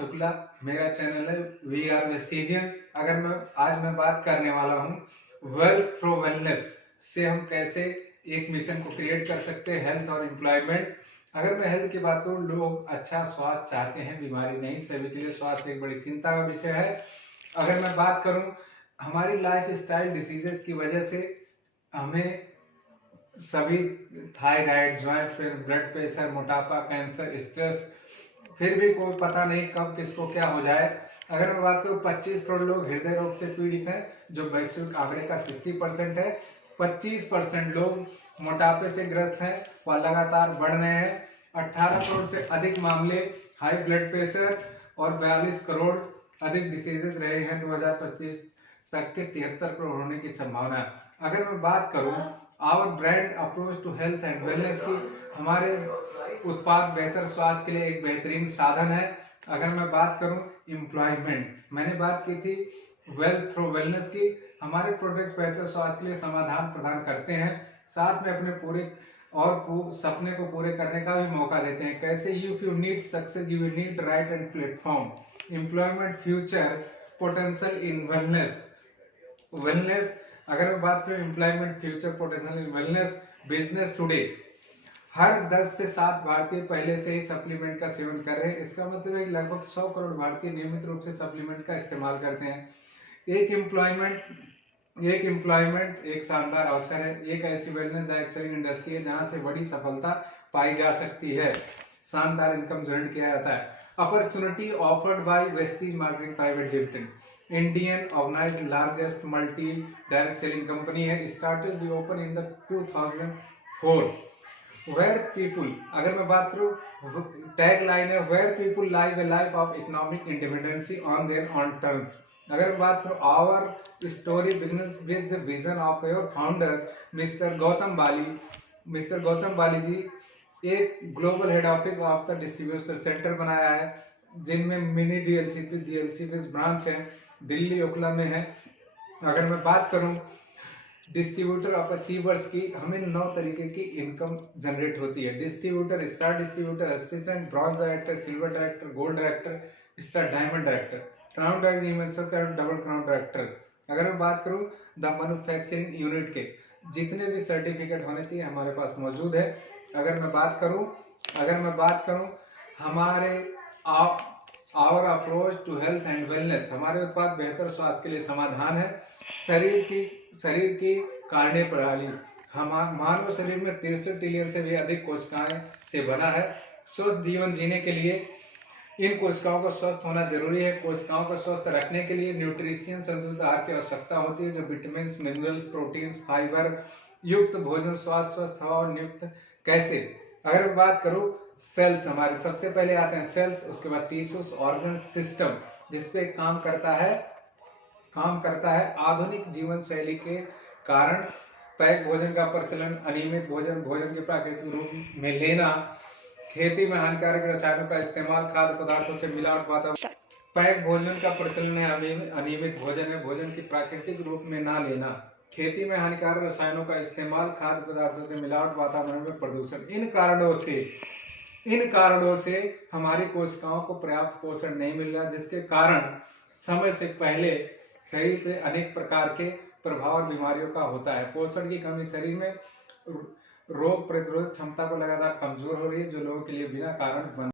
शुक्ला, मेरा चैनल है we are वेस्टिजियंस। आज मैं बात करने वाला हूँ वेल्थ थ्रू वेलनेस से हम कैसे एक मिशन को क्रिएट कर सकते हैं, हेल्थ और एम्प्लॉयमेंट। अगर मैं हेल्थ की बात करूँ, लोग अच्छा स्वास्थ्य चाहते हैं, बीमारी नहीं। सभी के लिए स्वास्थ्य एक बड़ी चिंता का विषय है। अगर मैं बात करूँ, हमारी लाइफ स्टाइल डिसीजेस की वजह से हमें सभी thyroid, joint pain, blood pressure, मोटापा, कैंसर, स्ट्रेस, फिर भी कोई पता नहीं कब किसको क्या हो जाए। अगर मैं बात करूं, 25 करोड़ लोग हृदय रोग से पीड़ित हैं, जो वैश्विक आंकड़े का 60% है। 25% लोग मोटापे से ग्रस्त हैं, वह लगातार बढ़ रहे हैं। 18 करोड़ से अधिक मामले हाई ब्लड प्रेशर और 42 करोड़ अधिक डिसीजेस रहे हैं। 2025 तक के 73 करोड़ होने की संभावना है। अगर मैं बात करूं our brand approach to health and wellness की, हमारे उत्पाद बेहतर स्वास्थ्य के लिए एक बेहतरीन साधन है। अगर मैं बात करूं एम्प्लॉयमेंट, मैंने बात की थी वेल्थ थ्रू वेलनेस की। हमारे प्रोडक्ट्स बेहतर स्वास्थ्य के लिए समाधान प्रदान करते हैं, साथ में अपने पूरे और सपने को पूरे करने का भी मौका देते हैं। कैसे? If you need success you need right and platform, employment, future potential in wellness. अगर मैं बात करूं employment, future potential in wellness, business today, हर 10 से 7 भारतीय पहले से ही सप्लीमेंट का सेवन कर रहे हैं। इसका मतलब है कि लगभग 100 करोड़ भारतीय नियमित रूप से सप्लीमेंट का इस्तेमाल करते हैं। एक एम्प्लॉयमेंट एक शानदार अवसर है। एक ऐसी वेलनेस डाइट सेलिंग इंडस्ट्री है जहां से बड़ी सफलता पाई जा सकती है, शानदार इनकम जनरेट किया जाता है। Opportunity offered by Vestige Marketing Private Limited, Indian organised largest multi direct selling company है। Started be open in the 2004। Where people, अगर मैं बात करूं, टैग लाइन है where people live a life of economic independency on their own term. अगर मैं बात करूं, our story begins with the vision of your founders mister Gautam Bali ji. एक global head office of the distribution centre बनाया है, जिनमें mini डीएलसीपी branch है, दिल्ली ओखला में है। अगर मैं बात करूं डिस्ट्रीब्यूटर ऑफ अचीवर्स की, हमें 9 तरीके की इनकम जनरेट होती है। Distributor, star distributor, assistant, bronze director, silver director, gold director, star diamond director, crown director, double crown director. अगर मैं बात करूं द मैन्युफैक्चरिंग यूनिट के, जितने भी सर्टिफिकेट होने चाहिए हमारे पास मौजूद है। अगर मैं बात करूं हमारे our approach to health and wellness, हमारे उत्पाद बेहतर स्वास्थ्य के लिए समाधान है। शरीर की कार्य प्रणाली, मानव शरीर में 63 ट्रिलियन से भी अधिक कोशिकाएं से बना है। स्वस्थ जीवन जीने के लिए इन कोशिकाओं को स्वस्थ होना जरूरी है। कोशिकाओं को स्वस्थ रखने के लिए न्यूट्रिशियन संतुलित आहार की आवश्यकता होती है, जो विटामिन, मिनरल्स, प्रोटीन्स, फाइबर युक्त भोजन, स्वस्थ हवा और युक्त। कैसे? अगर मैं बात करूं सेल्स, हमारे सबसे पहले आते हैं सेल्स, उसके बाद टिश्यूज, ऑर्गन, सिस्टम, जिसपे काम करता है। आधुनिक जीवन शैली के कारण पैक भोजन का प्रचलन, अनियमित भोजन के प्राकृतिक रूप में लेना, खेती में हानिकारक रसायनों का इस्तेमाल, खाद्य पदार्थों से मिलावट, वातावरण। पैक भोजन का प्रचलन है, अनियमित भोजन है, भोजन की प्राकृतिक रूप में ना लेना, खेती में हानिकारक रसायनों का इस्तेमाल, खाद्य पदार्थों से मिलावट, वातावरण में प्रदूषण। इन कारणों से हमारी कोशिकाओं को पर्याप्त पोषण नहीं मिल रहा, जिसके कारण समय से पहले शरीर पे अनेक प्रकार के प्रभाव और बीमारियों का होता है। पोषण की कमी शरीर में रोग प्रतिरोधक क्षमता को लगातार कमजोर हो रही है, जो लोगों के लिए बिना कारण